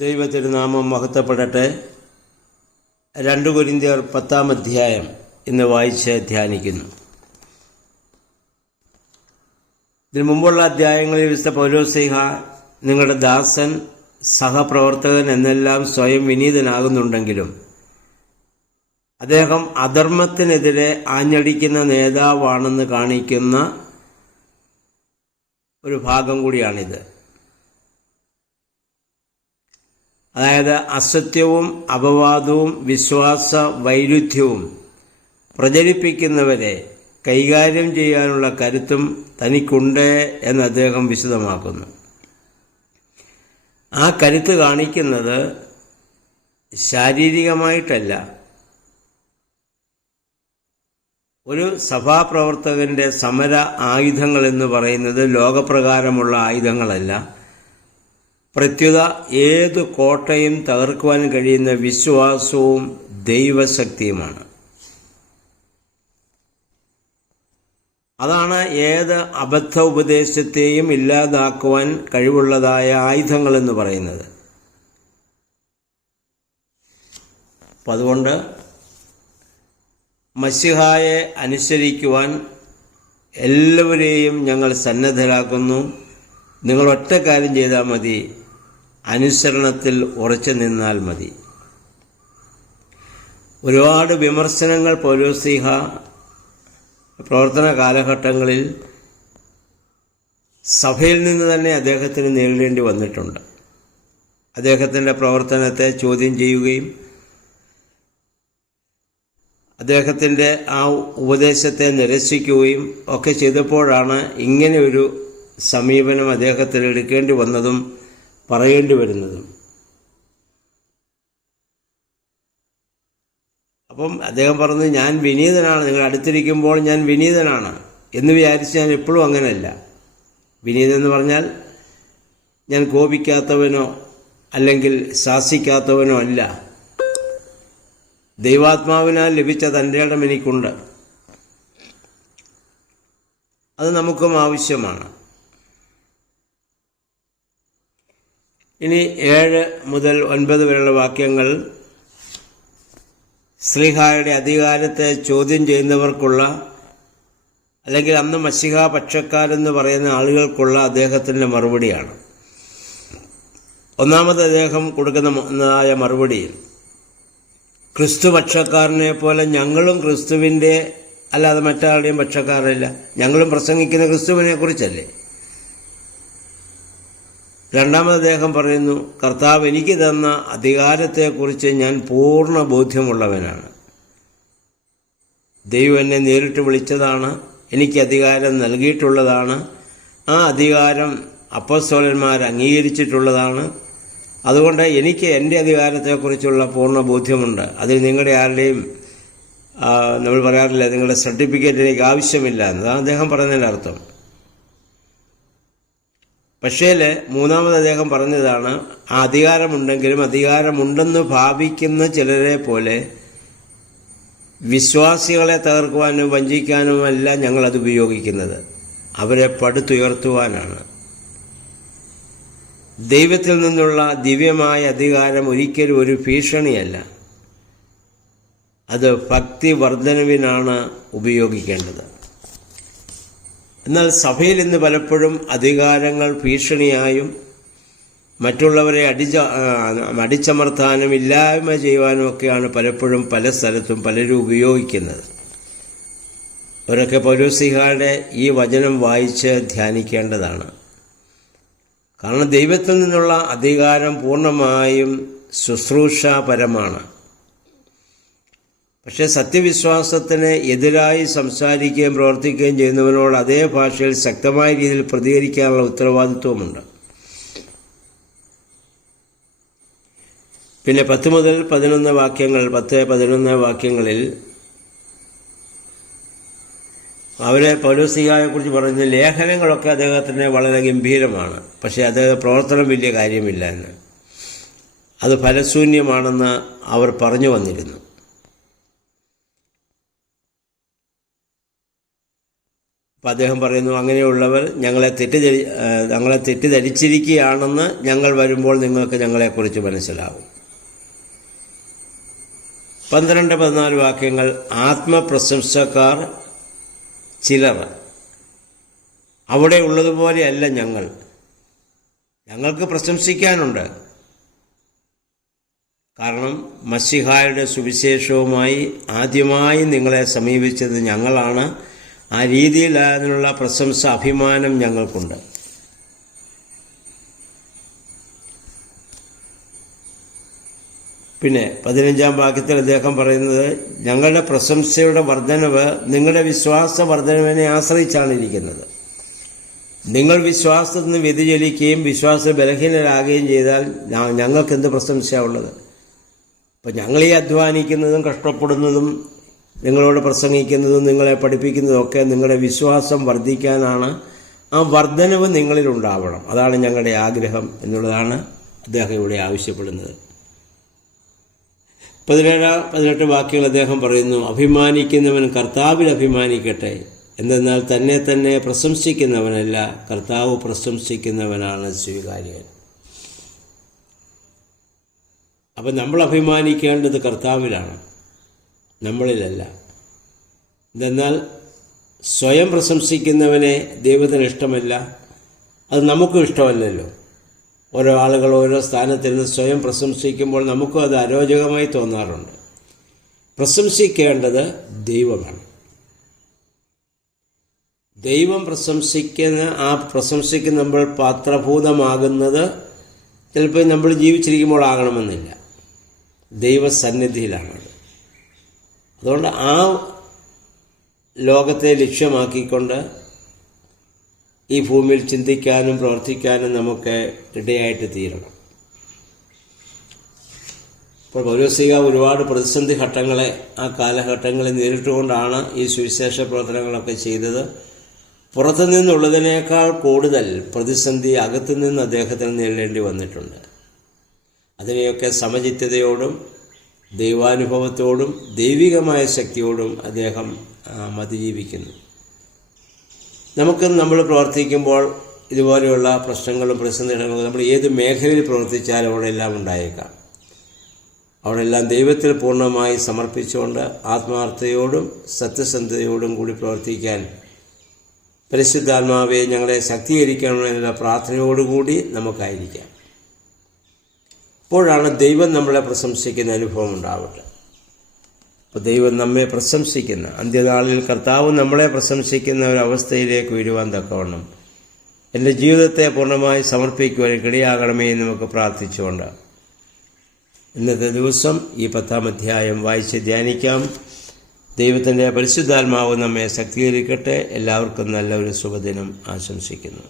ദൈവത്തിരുനാമം മഹത്വപ്പെടട്ടെ. 2 കൊരിന്ത്യർ 10-ാം അധ്യായം ഇന്ന് വായിച്ച് ധ്യാനിക്കുന്നു. ഇതിനു മുമ്പുള്ള അധ്യായങ്ങളിൽ വിശുദ്ധ പൗലോസ്ലീഹ നിങ്ങളുടെ ദാസൻ, സഹപ്രവർത്തകൻ എന്നെല്ലാം സ്വയം വിനീതനാകുന്നുണ്ടെങ്കിലും അദ്ദേഹം അധർമ്മത്തിനെതിരെ ആഞ്ഞടിക്കുന്ന നേതാവാണെന്ന് കാണിക്കുന്ന ഒരു ഭാഗം കൂടിയാണിത്. അതായത് അസത്യവും അപവാദവും വിശ്വാസ വൈരുദ്ധ്യവും പ്രചരിപ്പിക്കുന്നവരെ കൈകാര്യം ചെയ്യാനുള്ള കരുത്തും തനിക്കുണ്ട് എന്ന് അദ്ദേഹം വിശദമാക്കുന്നു. ആ കരുത്ത് കാണിക്കുന്നത് ശാരീരികമായിട്ടല്ല. ഒരു സഭാപ്രവർത്തകന്റെ സമര ആയുധങ്ങൾ എന്ന് പറയുന്നത് ലോകപ്രകാരമുള്ള ആയുധങ്ങളല്ല. പ്രത്യുത ഏത് കോട്ടയും തകർക്കുവാൻ കഴിയുന്ന വിശ്വാസവും ദൈവശക്തിയുമാണ്. അതാണ് ഏത് അബദ്ധ ഉപദേശത്തെയും ഇല്ലാതാക്കുവാൻ കഴിവുള്ളതായ ആയുധങ്ങളെന്ന് പറയുന്നത്. അപ്പം അതുകൊണ്ട് മശിഹായെ അനുസരിക്കുവാൻ എല്ലാവരെയും ഞങ്ങൾ സന്നദ്ധരാക്കുന്നു. നിങ്ങൾ ഒറ്റ കാര്യം ചെയ്താൽ മതി, അനുസരണത്തിൽ ഉറച്ചു നിന്നാൽ മതി. ഒരുപാട് വിമർശനങ്ങൾ പൗലോസ്ലീഹ പ്രവർത്തന കാലഘട്ടങ്ങളിൽ സഭയിൽ നിന്ന് തന്നെ അദ്ദേഹത്തിന് നേരിടേണ്ടി വന്നിട്ടുണ്ട്. അദ്ദേഹത്തിൻ്റെ പ്രവർത്തനത്തെ ചോദ്യം ചെയ്യുകയും അദ്ദേഹത്തിൻ്റെ ആ ഉപദേശത്തെ നിരസിക്കുകയും ഒക്കെ ചെയ്തപ്പോഴാണ് ഇങ്ങനെ ഒരു സമീപനം അദ്ദേഹത്തിന് എടുക്കേണ്ടി വന്നതും പറയേണ്ടി വരുന്നതും. അപ്പം അദ്ദേഹം പറഞ്ഞു, ഞാൻ വിനീതനാണ്, നിങ്ങൾ അടുത്തിരിക്കുമ്പോൾ ഞാൻ വിനീതനാണ് എന്ന് വിചാരിച്ച് ഞാൻ എപ്പോഴും അങ്ങനെയല്ല. വിനീതൻ എന്ന് പറഞ്ഞാൽ ഞാൻ കോപിക്കാത്തവനോ അല്ലെങ്കിൽ ശാസിക്കാത്തവനോ അല്ല. ദൈവാത്മാവിനാൽ ലഭിച്ച തൻ്റെ ഇടം എനിക്കുണ്ട്. അത് നമുക്കും ആവശ്യമാണ്. ഇനി 7 മുതൽ 9 വരെയുള്ള വാക്യങ്ങൾ ശ്ലീഹായുടെ അധികാരത്തെ ചോദ്യം ചെയ്യുന്നവർക്കുള്ള, അല്ലെങ്കിൽ അന്ന് മശിഹാ പക്ഷക്കാരെന്ന് പറയുന്ന ആളുകൾക്കുള്ള അദ്ദേഹത്തിൻ്റെ മറുപടിയാണ്. ഒന്നാമത് അദ്ദേഹം കൊടുക്കുന്നതായ മറുപടി, ക്രിസ്തു പക്ഷക്കാരനെ പോലെ ഞങ്ങളും ക്രിസ്തുവിൻ്റെ അല്ലാതെ മറ്റാരുടെയും പക്ഷക്കാരല്ല. ഞങ്ങളും പ്രസംഗിക്കുന്ന ക്രിസ്തുവിനെ കുറിച്ചല്ലേ. രണ്ടാമത് അദ്ദേഹം പറയുന്നു, കർത്താവ് എനിക്ക് തന്ന അധികാരത്തെക്കുറിച്ച് ഞാൻ പൂർണ്ണ ബോധ്യമുള്ളവനാണ്. ദൈവം എന്നെ നേരിട്ട് വിളിച്ചതാണ്, എനിക്ക് അധികാരം നൽകിയിട്ടുള്ളതാണ്. ആ അധികാരം അപ്പോസ്തലന്മാർ അംഗീകരിച്ചിട്ടുള്ളതാണ്. അതുകൊണ്ട് എനിക്ക് എൻ്റെ അധികാരത്തെക്കുറിച്ചുള്ള പൂർണ്ണ ബോധ്യമുണ്ട്. അതിൽ നിങ്ങളുടെ ആരുടെയും നമ്മൾ പറയാറില്ല, നിങ്ങളുടെ സർട്ടിഫിക്കറ്റ് എനിക്ക് ആവശ്യമില്ല എന്നതാണ് അദ്ദേഹം പറയുന്നതിൻ്റെ അർത്ഥം. പക്ഷേ മൂന്നാമത് അദ്ദേഹം പറഞ്ഞതാണ്, ആ അധികാരമുണ്ടെങ്കിലും അധികാരമുണ്ടെന്ന് ഭാവിക്കുന്ന ചിലരെ പോലെ വിശ്വാസികളെ തകർക്കുവാനും വഞ്ചിക്കാനുമല്ല ഞങ്ങളത് ഉപയോഗിക്കുന്നത്, അവരെ പടുത്തുയർത്തുവാനാണ്. ദൈവത്തിൽ നിന്നുള്ള ദിവ്യമായ അധികാരം ഒരിക്കലും ഒരു ഭീഷണിയല്ല. അത് ഭക്തി വർധനവിനാണ് ഉപയോഗിക്കേണ്ടത്. എന്നാൽ സഭയിൽ ഇന്ന് പലപ്പോഴും അധികാരങ്ങൾ ഭീഷണിയായും മറ്റുള്ളവരെ അടിച്ചമർത്താനും ഇല്ലായ്മ ചെയ്യുവാനും ഒക്കെയാണ് പലപ്പോഴും പല സ്ഥലത്തും പലരും ഉപയോഗിക്കുന്നത്. അവരൊക്കെ പൗലോസ്ലീഹയുടെ ഈ വചനം വായിച്ച് ധ്യാനിക്കേണ്ടതാണ്. കാരണം ദൈവത്തിൽ നിന്നുള്ള അധികാരം പൂർണ്ണമായും ശുശ്രൂഷാപരമാണ്. പക്ഷേ സത്യവിശ്വാസത്തിന് എതിരായി സംസാരിക്കുകയും പ്രവർത്തിക്കുകയും ചെയ്യുന്നവനോട് അതേ ഭാഷയിൽ ശക്തമായ രീതിയിൽ പ്രതികരിക്കാനുള്ള ഉത്തരവാദിത്വമുണ്ട്. പിന്നെ 10 മുതൽ 11 വാക്യങ്ങൾ 10-11 വാക്യങ്ങളിൽ അവരെ പൗലോസ്ലീഹയെക്കുറിച്ച് പറയുന്ന ലേഖനങ്ങളൊക്കെ അദ്ദേഹത്തിന് വളരെ ഗംഭീരമാണ്. പക്ഷേ അദ്ദേഹം പ്രവർത്തനം വലിയ കാര്യമില്ല എന്ന്, അത് ഫലശൂന്യമാണെന്ന് അവർ പറഞ്ഞു വന്നിരുന്നു. അപ്പം അദ്ദേഹം പറയുന്നു, അങ്ങനെയുള്ളവർ ഞങ്ങളെ തെറ്റിദ്ധരിച്ചിരിക്കുകയാണെന്ന് ഞങ്ങൾ വരുമ്പോൾ നിങ്ങൾക്ക് ഞങ്ങളെക്കുറിച്ച് മനസ്സിലാവും. 12-14 വാക്യങ്ങൾ. ആത്മപ്രശംസക്കാർ ചിലർ. അവിടെ ഉള്ളതുപോലെയല്ല ഞങ്ങൾക്ക് പ്രശംസിക്കാനുണ്ട്. കാരണം മശിഹായുടെ സുവിശേഷവുമായി ആദ്യമായി നിങ്ങളെ സമീപിച്ചത് ഞങ്ങളാണ്. ആ രീതിയിൽ അതിനുള്ള പ്രശംസ, അഭിമാനം ഞങ്ങൾക്കുണ്ട്. പിന്നെ 15-ാം വാക്യത്തിൽ അദ്ദേഹം പറയുന്നത്, ഞങ്ങളുടെ പ്രശംസയുടെ വർധനവ് നിങ്ങളുടെ വിശ്വാസ വർധനവിനെ ആശ്രയിച്ചാണ് ഇരിക്കുന്നത്. നിങ്ങൾ വിശ്വാസത്തിൽ നിന്ന് വ്യതിചലിക്കുകയും വിശ്വാസ ബലഹീനരാകുകയും ചെയ്താൽ ഞങ്ങൾക്ക് എന്ത് പ്രശംസയാണുള്ളത്? അപ്പം ഞങ്ങളീ അധ്വാനിക്കുന്നതും കഷ്ടപ്പെടുന്നതും നിങ്ങളോട് പ്രസംഗിക്കുന്നതും നിങ്ങളെ പഠിപ്പിക്കുന്നതും ഒക്കെ നിങ്ങളുടെ വിശ്വാസം വർദ്ധിക്കാനാണ്. ആ വർധനവ് നിങ്ങളിൽ ഉണ്ടാവണം. അതാണ് ഞങ്ങളുടെ ആഗ്രഹം എന്നുള്ളതാണ് അദ്ദേഹം ഇവിടെ ആവശ്യപ്പെടുന്നത്. 17-18 വാക്യങ്ങൾ അദ്ദേഹം പറയുന്നു, അഭിമാനിക്കുന്നവൻ കർത്താവിൽ അഭിമാനിക്കട്ടെ. എന്തെന്നാൽ തന്നെ പ്രശംസിക്കുന്നവനല്ല, കർത്താവ് പ്രശംസിക്കുന്നവനാണ് സ്വീകാര്യൻ. അപ്പം നമ്മൾ അഭിമാനിക്കേണ്ടത് കർത്താവിലാണ്, നമ്മളിലല്ല. എന്തെന്നാൽ സ്വയം പ്രശംസിക്കുന്നവനെ ദൈവത്തിന് ഇഷ്ടമല്ല. അത് നമുക്കും ഇഷ്ടമല്ലല്ലോ. ഓരോ ആളുകൾ ഓരോ സ്ഥാനത്തിൽ നിന്ന് സ്വയം പ്രശംസിക്കുമ്പോൾ നമുക്കും അത് അരോചകമായി തോന്നാറുണ്ട്. പ്രശംസിക്കേണ്ടത് ദൈവമാണ്. ദൈവം പ്രശംസിക്കുന്ന നമ്മൾ പാത്രഭൂതമാകുന്നത് ചിലപ്പോൾ നമ്മൾ ജീവിച്ചിരിക്കുമ്പോൾ ആകണമെന്നില്ല. ദൈവസന്നിധിയിലാണത്. അതുകൊണ്ട് ആ ലോകത്തെ ലക്ഷ്യമാക്കിക്കൊണ്ട് ഈ ഭൂമിയിൽ ചിന്തിക്കാനും പ്രവർത്തിക്കാനും നമുക്ക് ഇടയായിട്ട് തീരണം. ഇപ്പോൾ പൗലോസ്ലീഹ ഒരുപാട് പ്രതിസന്ധി ഘട്ടങ്ങളെ ആ കാലഘട്ടങ്ങളെ നേരിട്ടുകൊണ്ടാണ് ഈ സുവിശേഷ പ്രവർത്തനങ്ങളൊക്കെ ചെയ്തത്. പുറത്തു നിന്നുള്ളതിനേക്കാൾ കൂടുതൽ പ്രതിസന്ധി അകത്തുനിന്ന് അദ്ദേഹത്തിന് നേരിടേണ്ടി വന്നിട്ടുണ്ട്. അതിനെയൊക്കെ സമചിത്തതയോടും ദൈവാനുഭവത്തോടും ദൈവികമായ ശക്തിയോടും അദ്ദേഹം അതിജീവിക്കുന്നു. നമ്മൾ പ്രവർത്തിക്കുമ്പോൾ ഇതുപോലെയുള്ള പ്രശ്നങ്ങളും പ്രതിസന്ധികളും നമ്മൾ ഏത് മേഖലയിൽ പ്രവർത്തിച്ചാലും അവിടെയെല്ലാം ഉണ്ടായേക്കാം. അവിടെയെല്ലാം ദൈവത്തിൽ പൂർണ്ണമായി സമർപ്പിച്ചുകൊണ്ട് ആത്മാർത്ഥതയോടും സത്യസന്ധതയോടും കൂടി പ്രവർത്തിക്കാൻ പരിശുദ്ധാത്മാവെ ഞങ്ങളെ ശക്തീകരിക്കണമെന്നുള്ള പ്രാർത്ഥനയോടുകൂടി നമുക്കായിരിക്കാം. അപ്പോഴാണ് ദൈവം നമ്മളെ പ്രശംസിക്കുന്ന അനുഭവം ഉണ്ടാവട്ടെ. അപ്പോൾ ദൈവം നമ്മെ പ്രശംസിക്കുന്ന അന്ത്യനാളിൽ കർത്താവ് നമ്മളെ പ്രശംസിക്കുന്ന ഒരവസ്ഥയിലേക്ക് വരുവാൻ തക്കവണ്ണം എൻ്റെ ജീവിതത്തെ പൂർണ്ണമായി സമർപ്പിക്കുവാൻ ഇടയാകണമേ എന്ന് നമുക്ക് പ്രാർത്ഥിച്ചുകൊണ്ട് ഇന്നത്തെ ദിവസം ഈ 10-ാം അധ്യായം വായിച്ച് ധ്യാനിക്കാം. ദൈവത്തിൻ്റെ പരിശുദ്ധാത്മാവ് നമ്മെ ശക്തീകരിക്കട്ടെ. എല്ലാവർക്കും നല്ലൊരു ശുഭദിനം ആശംസിക്കുന്നു.